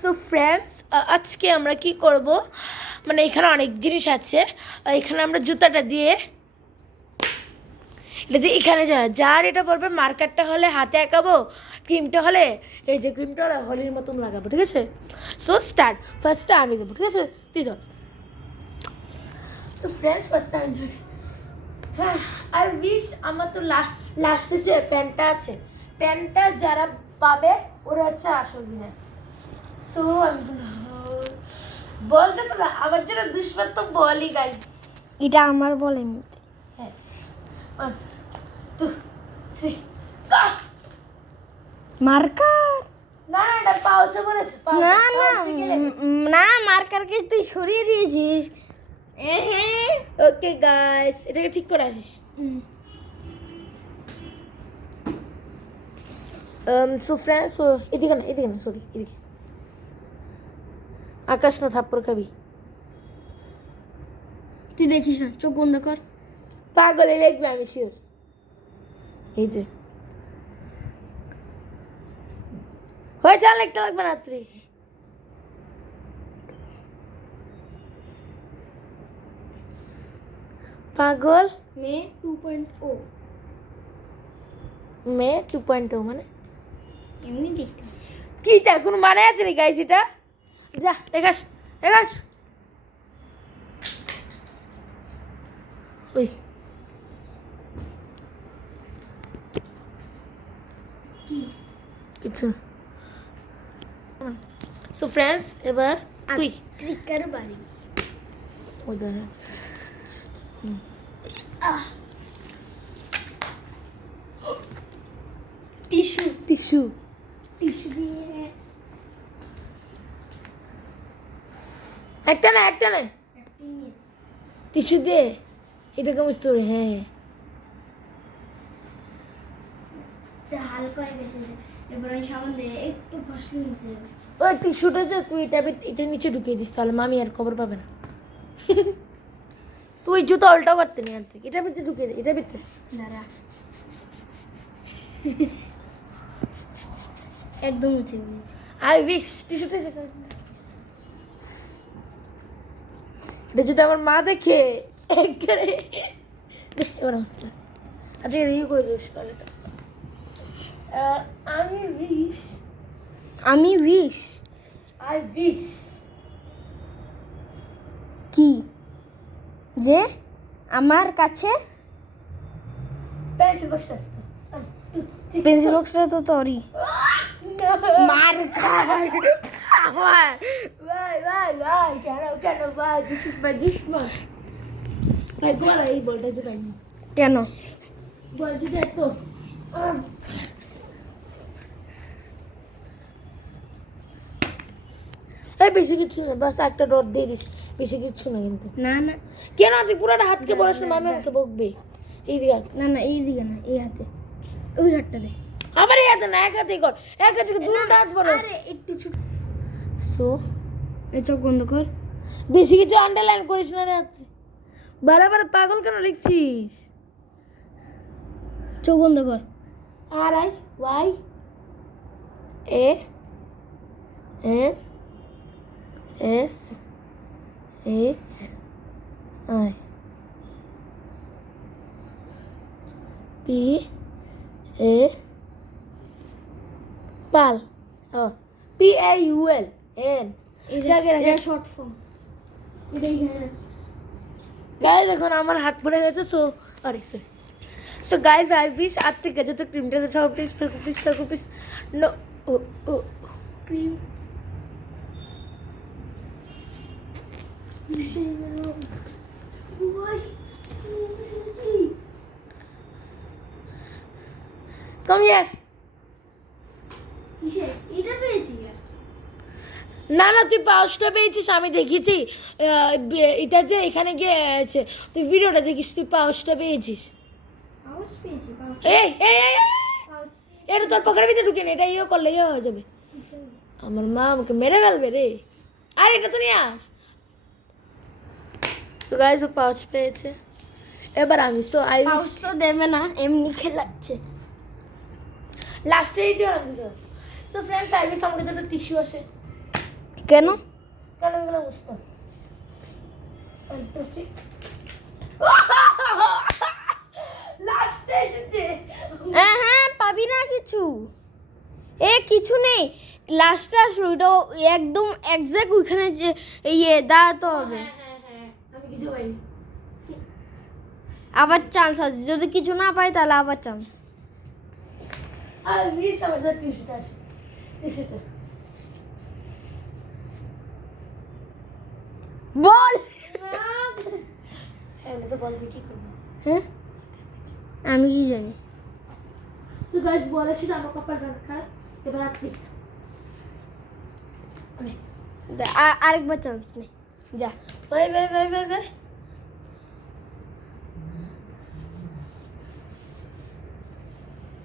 So friends, আজকে আমরা কি করব, মানে এখানে অনেক জিনিস আছে। এখানে আমরা জুতাটা দিয়ে এটা দিয়ে এখানে যার এটা পড়বে, মার্কারটা হলে হাতে আঁকাবো, ক্রিমটা হলে এই যে ক্রিমটা হলে হোলির মতন লাগাবো, ঠিক আছে? So start. ফার্স্টটা আমি দেবো, ঠিক আছে? তুই ধর। তো ফ্রেন্ডস, ফার্স্টটা আমি ধরি। হ্যাঁ, আই উইশ আমার তো লাস্টে যে প্যান্টটা আছে, প্যান্টটা যারা পাবে ওরা হচ্ছে আসল বিনার। সো আমি বলতে তো না, আমার জন্য দুশ্মন তো বলই গাইস। এটা আমার বল এমনিতে। হ্যাঁ, 1 2 3 মার্কার না না, এটা পাউচে পড়েছে। না না না, মার্কারকে তুই সরিয়ে দিয়েছিস। ওকে গাইস, এটাকে ঠিক করে আসিস। সো ফ্রেন্ডস, এদিকে না, এদিকে না, সরি, এদিকে। আকাশ না, থাপ্পড় খাবি। তুই দেখিস না, চোখ বন্ধ কর। পাগলে লিখবে, আমি শিওর। এই যে হয়েছে, আর লিখতে লাগবে না তুই। পাগল মে 2.0 মে 2.0 মানে এমনি লিখতে। কি, তার কোনো মানে আছে নাকি গাইস? এটা যা দেখাস দেখাস। ওই কি কিছু। সো ফ্রেন্ডস, এবার তুই ট্রিকার বাড়ি। ওদের টিস্যু টিস্যু টিস্যু দিয়ে একটা না টিস্যু দিয়ে এটাকে বুঝতে পারি। হ্যাঁ, হালকা হয়ে গেছে। এবার আমি সাবান দিয়ে একটু ঘষলে নিচে যাবে। ওই টিস্যুটা যে তুই এটা নিচে ঢুকিয়ে দিস, তাহলে মামি আর খবর পাবে না। তুই জুতো উল্টাও করতে নি আর থেকে, এটার ভিতরে ঢুকিয়ে দে, এটার ভিতরে। দাঁড়া, একদম উঁচে গিয়েছে। আই উইশ টিস্যুটা এটা যদি আমার মা দেখে একবারে এবার আচ্ছা রিভিউ করে দিস। আমি উইশ আই উইশ কি যে আমার কাছে পেন্সিল বক্সটা আসতো। পেন্সিল বক্সটা তো তোরই। মার্কার ভাই কেন ভাই, দিস ইজ মাই দুশমন। ভাই গোলা এই বলটা যে পাইনি, কেন? বল যদি তো এই বেশি কিছু না, বাস একটা ডট দিয়ে দিস, বেশি কিছু না কিন্তু। না না কেন তুই পুরোটা হাতকে বলিস না, মামি আমাকে বকবে। এই দিকে না না, এই দিকে না, এই হাতে, ওই হাতটা দে। আমার এই হাতে না, এক হাতেই কর, এক হাতে দুটো হাত বড়। আরে একটু ছোট। সো এই চোখ বন্ধ কর। বেশি কিছু আন্ডারলাইন করিস না রে হাতে। বারবার পাগল কেন লিখছিস? চোখ বন্ধ কর। আর R Y A N S H I P A Pal ও P A U L N. এটা শর্ট ফর্ম। এটাই হ্যাঁ। গাইস, এখন আমার হাত পড়ে গেছে। সো আরে সো গাইস, আই উইশ আর থেকে যত ক্রিমটা দেখাও, প্লিজ প্লিজ নো। ও ক্রিম কাম হিয়ার। কিসে এটা পেয়েছি আর না না, তুই পাউচটা পেয়েছিস, আমি দেখেছি। এটা যে এখানে গিয়ে আছে, তুই ভিডিওটা দেখিস, তুই পাউচটা পেয়েছিস। পাউচ পেয়েছি। পাউচ এই এই এই, পাউচ এটা তোর পকেটের ভিতরে ঢুকে না, এটা ইয়ে করলে ইয়ে হয়ে যাবে। আমার মা আমাকে মেরে ফেলবে রে। আর এটা তো নিয়ে আস। তো গাইস, ও পাউচ পেয়েছে। এবার আমি সো আই পাউচ তো দেবে না, এমনি খেলাচ্ছে। লাস্টে এইটা। সো ফ্রেন্ডস, আই উইশ আমাকে যাতে টিস্যু আসে। কেন? কেন এগুলো বুঝতাম লাস্টে এসেছে হ্যাঁ পাবি না কিছু, কিছু নেই, লাস্টে আসবে ওইটা একদম একজ্যাক্ট ওইখানে যে দাঁড়াতে হবে। হ্যাঁ আমি কিছু পাইনি আবার চান্স আছে, যদি কিছু না পাই তাহলে আবার চান্স। আর মিস আমার সাথে টিস্যুটা আছে টিস্যুটা বল। হ্যাঁ তো বল দিয়ে কি করবো হ্যাঁ আমি কি জানি। তো গাইস বলেছি আমার কপালটা খারাপ এবার আপনি আরেকবার চান্স নেই, যা। বাই